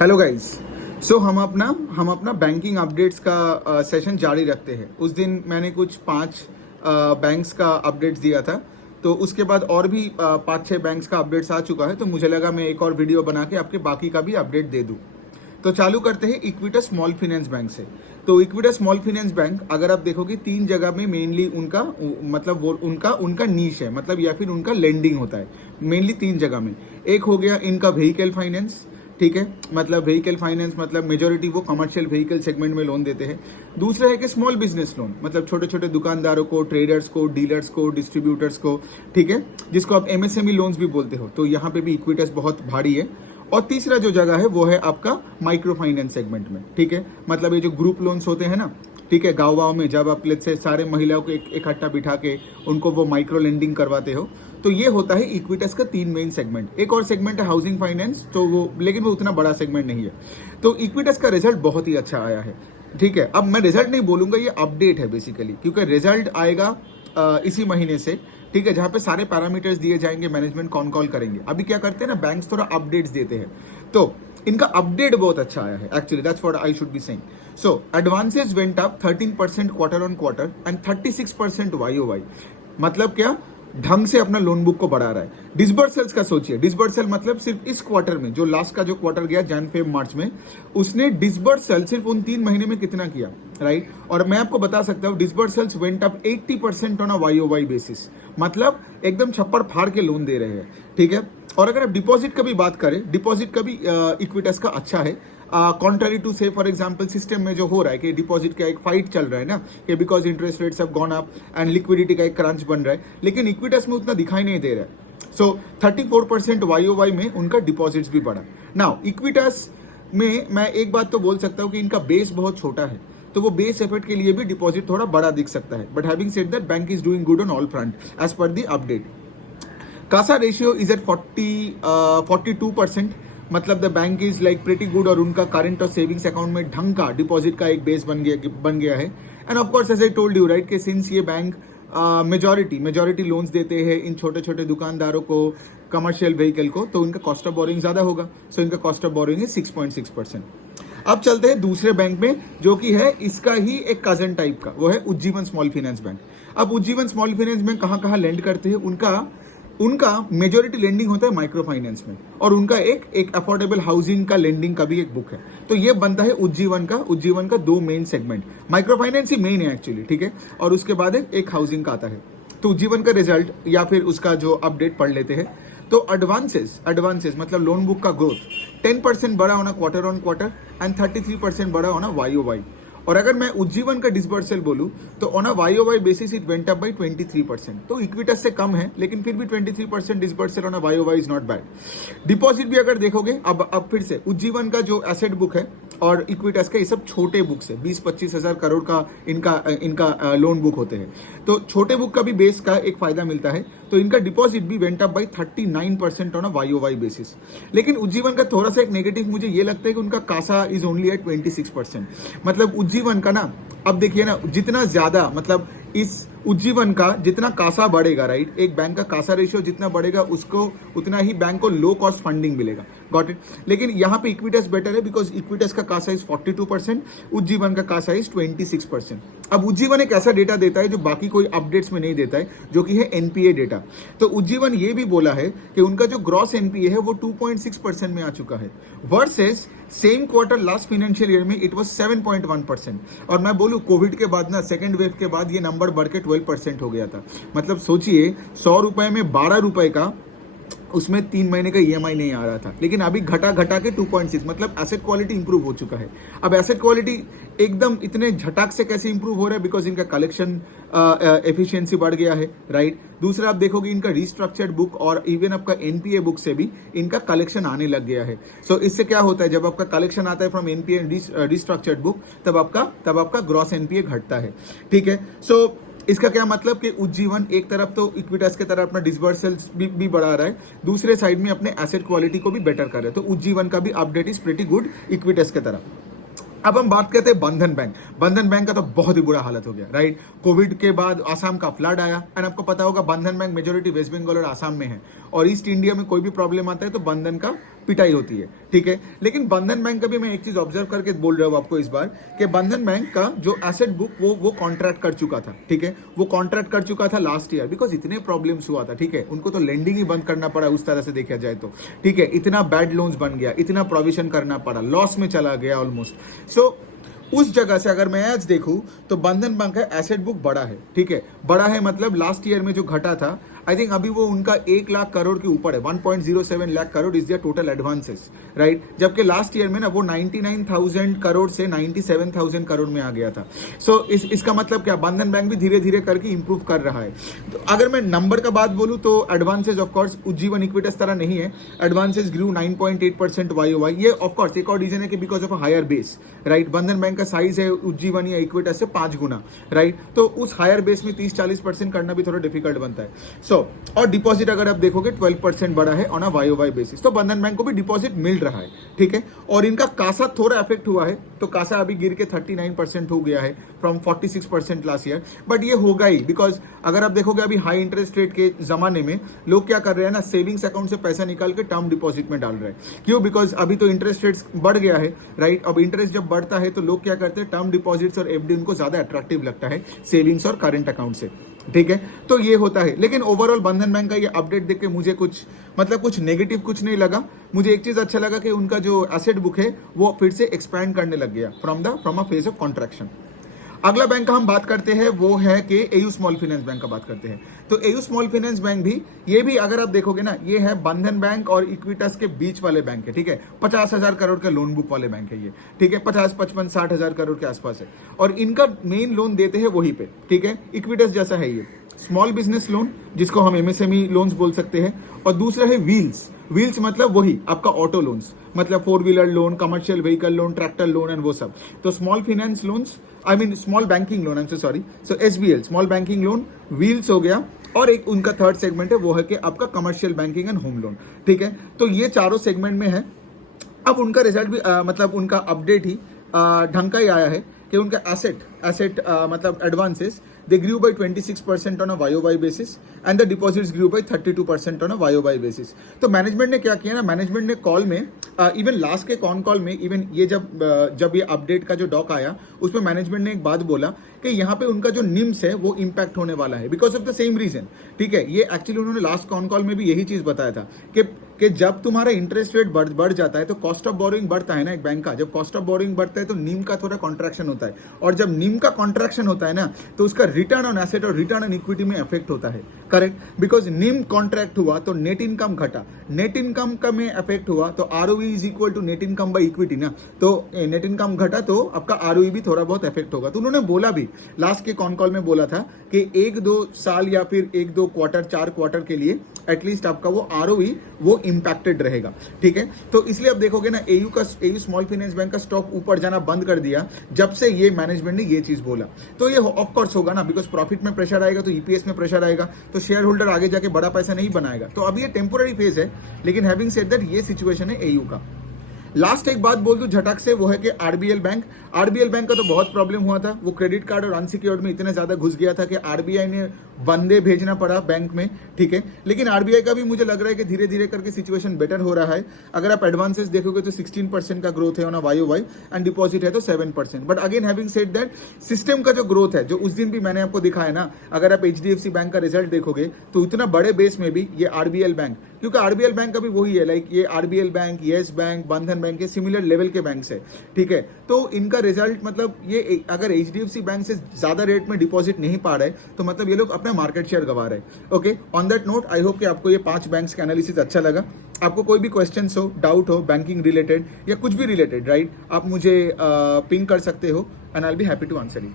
Hello guys. सो हम अपना banking updates का सेशन जारी रखते हैं। उस दिन मैंने कुछ 5 बैंक्स का अपडेट्स दिया था, तो उसके बाद और भी 5-6 बैंक्स का अपडेट्स आ चुका है, तो मुझे लगा मैं एक और वीडियो बना के आपके बाकी का भी अपडेट दे दूं। तो चालू करते हैं इक्विटस स्मॉल फाइनेंस बैंक से। तो इक्विटस स्मॉल फाइनेंस बैंक अगर आप देखोगे 3 जगह में मेनली उनका मतलब वो उनका नीश है, मतलब या फिर उनका लेंडिंग होता है मेनली 3 जगह में। एक हो गया इनका व्हीकल फाइनेंस, ठीक है, मतलब व्हीकल फाइनेंस मतलब मेजोरिटी वो कमर्शियल व्हीकल सेगमेंट में लोन देते हैं। दूसरा है कि स्मॉल बिजनेस लोन, मतलब छोटे छोटे दुकानदारों को, ट्रेडर्स को, डीलर्स को, डिस्ट्रीब्यूटर्स को, ठीक है, जिसको आप एमएसएमई लोन्स भी बोलते हो। तो यहाँ पे भी इक्विटस बहुत भारी है। और तीसरा जो जगह है वो है आपका माइक्रो फाइनेंस सेगमेंट में, ठीक है, मतलब ये जो ग्रुप लोन्स होते हैं ना, ठीक है, गाँव में जब आप लेट्स से सारे महिलाओं को इकट्ठा बिठा के उनको वो माइक्रो लेंडिंग करवाते हो, तो ये होता है इक्विटस का 3 मेन सेगमेंट। एक और सेगमेंट है हाउसिंग फाइनेंस, तो वो लेकिन वो उतना बड़ा सेगमेंट नहीं है। तो इक्विटस का रिजल्ट बहुत ही अच्छा आया है, ठीक है। अब मैं रिजल्ट नहीं बोलूंगा, ये अपडेट है बेसिकली, क्योंकि रिजल्ट आएगा इसी महीने से, ठीक है, जहां पे सारे पैरामीटर्स दिए जाएंगे, मैनेजमेंट कौन कॉल करेंगे। अभी क्या करते हैं ना, बैंक्स थोड़ा अपडेट्स देते हैं, तो इनका अपडेट बहुत अच्छा आया है actually, that's what I should be saying. So advances went up 13% quarter on quarter and 36% YOY। मतलब क्या, ढंग से अपना लोन बुक को बढ़ा रहा है। डिसबर्सल्स का सोचिए, डिसबर्सल मतलब सिर्फ इस क्वार्टर में, जो लास्ट का जो क्वार्टर गया जन फेब मार्च में, उसने डिसबर्सल सिर्फ उन 3 महीने में कितना किया, राइट। और मैं आपको बता सकता हूं disbursals went up 80% on a YOY बेसिस, मतलब एकदम छप्पर फाड़ के लोन दे रहे हैं, ठीक है। और अगर आप डिपॉजिट का भी बात करें, डिपॉजिट का भी इक्विटस का अच्छा है, कॉन्ट्ररी टू से फॉर एग्जांपल सिस्टम में जो हो रहा है कि डिपॉजिट का एक फाइट चल रहा है ना, कि because interest rates have gone up and liquidity का एक क्रंच बन रहा है, लेकिन इक्विटस में उतना दिखाई नहीं दे रहा है। सो 34% YOY में उनका डिपॉजिट्स भी बढ़ा। नाउ इक्विटस में मैं एक बात तो बोल सकता हूं कि इनका बेस बहुत छोटा है, तो वो बेस इफेक्ट के लिए भी डिपॉजिट थोड़ा बड़ा दिख सकता है। But having said that, bank is doing good on all front as per the update. CASA ratio is at 42%, मतलब the bank is like pretty good, और उनका करंट और सेविंग्स अकाउंट में ढंग का डिपॉजिट का एक बेस बन गया है। And of course as I told you right, कि सिंस ये बैंक मेजॉरिटी लोन्स देते हैं इन छोटे छोटे दुकानदारों को, कमर्शियल व्हीकल को, तो इनका कॉस्ट ऑफ बोरिंग ज्यादा होगा। सो इनका कॉस्ट ऑफ बोरिंग है 6.6%। अब चलते हैं दूसरे बैंक में, जो कि है इसका ही एक कजन टाइप का, वो है उज्जीवन स्मॉल फाइनेंस बैंक। अब उज्जीवन स्मॉल फाइनेंस बैंक कहाँ लेंड करते हैं, उनका मेजोरिटी लेंडिंग होता है माइक्रो फाइनेंस में, और उनका एक अफोर्डेबल हाउसिंग का लेंडिंग का भी एक बुक है। तो ये बनता है उज्जीवन का 2 मेन सेगमेंट, माइक्रो फाइनेंस ही मेन है एक्चुअली, ठीक है, और उसके बाद एक हाउसिंग का आता है। तो उज्जीवन का रिजल्ट या फिर उसका जो अपडेट पढ़ लेते हैं। तो एडवांसेस मतलब लोन बुक का ग्रोथ 10% बढ़ा होना क्वार्टर ऑन क्वार्टर एंड 33% बढ़ा होना YOY। और अगर मैं उज्जीवन का डिसबर्सल बोलूं तो on a YOY basis it went up by 23%। तो इक्विटस से कम है, लेकिन फिर भी 23% disbursal on a YOY is not bad. Deposit भी अगर देखोगे, अब फिर से उज्जीवन का जो एसेट बुक है और इक्विटस का, ये सब छोटे बुक्स है, 20-25 हजार करोड़ का इनका लोन बुक होते हैं। तो छोटे बुक का भी बेस का एक फायदा मिलता है। तो इनका डिपॉजिट भी went up by 39% on a YOY basis. लेकिन उज्जीवन का थोड़ा सा एक नेगेटिव मुझे ये लगता है कि उनका कासा इज ओनली एट 26%। मतलब उज्जीवन का ना, अब देखिए ना, जितना ज्यादा मतलब इस उज्जीवन का जितना कासा बढ़ेगा, राइट, एक बैंक का कासा रेशियो जितना बढ़ेगा, उसको उतना ही बैंक को लो कॉस्ट फंडिंग मिलेगा, गॉट इट। लेकिन यहाँ पे इक्विटस बेटर है, बिकॉज इक्विटस का कासा इज 42%, उज्जीवन का कासा इज 26%। अब उज्जीवन एक ऐसा डेटा देता है जो बाकी कोई अपडेट्स में नहीं देता है, जो कि है NPA डेटा। तो उज्जीवन ये भी बोला है कि उनका जो ग्रॉस NPA है वो 2.6% में आ चुका है, versus same quarter last financial year में इट वाज 7.1%। और मैं बोलूं कोविड के बाद ना, सेकेंड वेव के बाद ये नंबर बढ़ के 12% हो गया था। मतलब सोचिए 100 रुपए में 12 रुपए का, उसमें 3 महीने का EMI नहीं आ रहा था, लेकिन अभी घटा के 2.6, मतलब एसेट क्वालिटी इंप्रूव हो चुका है। अब एसेट क्वालिटी एकदम इतने झटाक से कैसे इंप्रूव हो रहा है, बिकॉज इनका कलेक्शन एफिशिएंसी बढ़ गया है, राइट। दूसरा आप देखोगे इनका रिस्ट्रक्चर्ड बुक और इवन आपका NPA बुक से भी इनका कलेक्शन आने लग गया है। सो इससे क्या होता है, जब आपका कलेक्शन आता है फ्रॉम NPA रिस्ट्रक्चर्ड बुक, तब आपका ग्रॉस NPA घटता है, ठीक है। सो इसका क्या मतलब कि उज्जीवन एक तरफ तो इक्विटस के तरफ अपना डिसबर्सल्स भी बढ़ा रहा है, दूसरे साइड में अपने एसेट क्वालिटी को भी बेटर कर रहा है। तो उज्जीवन का भी update is pretty good Equitas के तरफ। अब हम बात करते हैं बंधन बैंक का तो बहुत ही बुरा हालत हो गया, राइट। कोविड के बाद आसाम का फ्लड आया, एंड आपको पता होगा बंधन बैंक मेजोरिटी वेस्ट बंगाल और आसाम में है, और ईस्ट इंडिया में कोई भी प्रॉब्लम आता है तो बंधन का पिटाई होती है, ठीक है। लेकिन बंधन बैंक का भी मैं एक चीज ऑब्जर्व करके बोल रहा हूँ आपको इस बार कि बंधन बैंक का जो एसेट बुक वो कॉन्ट्रैक्ट कर चुका था, ठीक है। वो कॉन्ट्रैक्ट कर चुका था लास्ट ईयर, बिकॉज इतने प्रॉब्लम्स हुआ था, ठीक है। उनको तो लेंडिंग ही बंद करना पड़ा उस तरह से देखा जाए तो, ठीक है। इतना बैड लोन्स बन गया, इतना प्रोविजन करना पड़ा, लॉस में चला गया ऑलमोस्ट। सो उस जगह से अगर मैं आज देखूं तो बंधन बैंक का एसेट बुक बड़ा है, ठीक है। बड़ा है मतलब लास्ट ईयर में जो घटा था, आई थिंक अभी वो उनका 1 लाख करोड़ के ऊपर है, 1.07 lakh crore is their total advances, right. जबकि लास्ट ईयर में ना वो 99,000 करोड़ से 97,000 करोड़ में आ गया था। सो इसका मतलब क्या, बंधन बैंक भी धीरे धीरे करके इंप्रूव कर रहा है। तो अगर मैं नंबर का बात बोलूं तो एडवांसेज ऑफकोर्स उज्जीवन इक्विटस तरह नहीं है, एडवांसेज ग्रू 9.8% YOY। ये ऑफकोर्स एक और रीजन है कि because of a higher base, right. Bandhan bank का साइज है उज्जीवन या इक्विटस से 5 गुना, राइट। तो उस हायर बेस में 30-40% करना भी थोड़ा डिफिकल्ट बनता है। और डिपॉजिट अगर आप देखोगे 12% बढ़ा है ऑन अ YOY बेसिस, तो बंधन बैंक को भी डिपॉजिट मिल रहा है, ठीक है। और इनका कासा थोड़ा अफेक्ट हुआ है, तो कासा अभी गिर के 39% हो गया है फ्रॉम 46% लास्ट ईयर। बट ये होगा ही, बिकॉज अगर आप देखोगे अभी हाई इंटरेस्ट रेट के जमाने में लोग क्या कर रहे हैं ना, सेविंग्स अकाउंट से पैसा निकाल के टर्म डिपॉजिट में डाल रहे हैं। क्यों? बिकॉज अभी तो इंटरेस्ट रेट्स बढ़ गया है, राइट। अब इंटरेस्ट जब बढ़ता है तो लोग क्या करते हैं, टर्म डिपॉजिट्स और FD उनको ज्यादा अट्रैक्टिव लगता है सेविंग्स और करंट अकाउंट से, ठीक है। तो ये होता है। लेकिन ओवरऑल बंधन बैंक का ये अपडेट देख के मुझे कुछ नेगेटिव कुछ नहीं लगा। मुझे एक चीज अच्छा लगा कि उनका जो एसेट बुक है वो फिर से एक्सपैंड करने लग गया from a phase of contraction. अगला बैंक का हम बात करते हैं वो है कि AU स्मॉल फाइनेंस बैंक का बात करते हैं। तो AU स्मॉल फाइनेंस बैंक भी, ये भी अगर आप देखोगे ना, ये है बंधन बैंक और इक्विटस के बीच वाले बैंक है, ठीक है। 50,000 करोड़ का लोन बुक वाले बैंक है ये, ठीक है। 50, 55, 60,000 करोड़ के आसपास है। और इनका मेन लोन देते हैं वहीं पे, ठीक है। इक्विटस जैसा है ये स्मॉल बिजनेस लोन, जिसको हम MSME लोन्स बोल सकते हैं। और दूसरा है व्हील्स मतलब वही आपका ऑटो लोन्स, मतलब 4 wheeler loan, commercial vehicle loan, tractor loan and वो सब। तो small finance loans, I mean small banking loan, sorry, so SBL small banking loan, wheels हो गया। और एक उनका थर्ड सेगमेंट है वो है कि आपका commercial banking and home loan, ठीक है। तो ये चारों सेगमेंट में है। अब उनका रिजल्ट भी मतलब उनका अपडेट ही ढंग का ही आया है कि उनका एसेट मतलब advances they grew by 26% on a YOY basis and the deposits grew by 32% on a YOY basis। तो मैनेजमेंट ने क्या किया ना, मैनेजमेंट ने कॉल में इवन लास्ट के कॉल में, इवन ये जब ये अपडेट का जो डॉक आया उसमें मैनेजमेंट ने एक बात बोला कि यहाँ पे उनका जो निम्स है वो इम्पैक्ट होने वाला है because of the same reason, ठीक है। ये एक्चुअली उन्होंने लास्ट कॉल में भी यही चीज बताया था कि जब तुम्हारा इंटरेस्ट रेट बढ़ जाता है तो कॉस्ट ऑफ बोरिंग बढ़ता है ना एक बैंक का। जब कॉस्ट ऑफ बोरिंग बढ़ता है तो निम का थोड़ा कॉन्ट्रैक्शन होता है, और जब निम का कॉन्ट्रैक्शन होता है ना तो उसका रिटर्न ऑन एसेट और रिटर्न ऑन इक्विटी में इफेक्ट होता है, करेक्ट। बिकॉज निम कॉन्ट्रैक्ट हुआ तो नेट इनकम घटा, नेट इनकम का में इफेक्ट हुआ तो ROE is equal to net income by equity ना। तो नेट इनकम घटा तो आपका ROE भी थोड़ा बहुत इफेक्ट होगा। तो उन्होंने बोला भी लास्ट के कॉल में बोला था कि 1-2 साल या फिर 1-2 क्वार्टर, 4 क्वार्टर के लिए एटलीस्ट आपका वो ROE वो इंपैक्टेड रहेगा, ठीक है। तो इसलिए अब देखोगे ना AU स्मॉल फाइनेंस बैंक का स्टॉक ऊपर जाना बंद कर दिया जब से ये मैनेजमेंट ने ये चीज बोला। तो ये ऑफ कोर्स होगा ना, बिकॉज प्रॉफिट में प्रेशर आएगा तो EPS में प्रेशर आएगा, तो शेयर होल्डर आगे जाके बड़ा पैसा नहीं बनाएगा। तो अभी ये टेम्पोररी फेज है, लेकिन हैविंग सेड दैट ये सिचुएशन है AU का। लास्ट एक बात बोल दूं झटक से, वो है कि RBL बैंक का तो बहुत प्रॉब्लम हुआ था। वो क्रेडिट कार्ड और अनसिक्योर्ड में इतने ज्यादा घुस गया था कि RBI ने बंदे भेजना पड़ा बैंक में, ठीक है। लेकिन RBI का भी मुझे लग रहा है कि धीरे धीरे करके सिचुएशन बेटर हो रहा है। अगर आप एडवांसेस देखोगे तो 16% का ग्रोथ है ऑन YOY एंड डिपॉजिट है तो 7%। But again having said that system का जो ग्रोथ है, जो उस दिन भी मैंने आपको दिखाया ना, अगर आप HDFC बैंक का रिजल्ट देखोगे तो इतना बड़े बेस में भी ये RBL बैंक, क्योंकि RBL बैंक का भी वही है, लाइक ये RBL बैंक, येस बैंक, बंधन बैंक के सिमिलर लेवल के बैंक है, ठीक है। तो इनका रिजल्ट मतलब ये अगर HDFC बैंक से ज्यादा रेट में डिपॉजिट नहीं पा रहे तो मतलब ये लोग अपना मार्केट शेयर गवा रहे हैं। Okay, on that note I hope कि आपको ये 5 बैंक्स का एनालिसिस अच्छा लगा। आपको कोई भी क्वेश्चन हो, डाउट हो बैंकिंग रिलेटेड या कुछ भी रिलेटेड, राइट, आप मुझे पिंग कर सकते हो and I will be happy to answer you.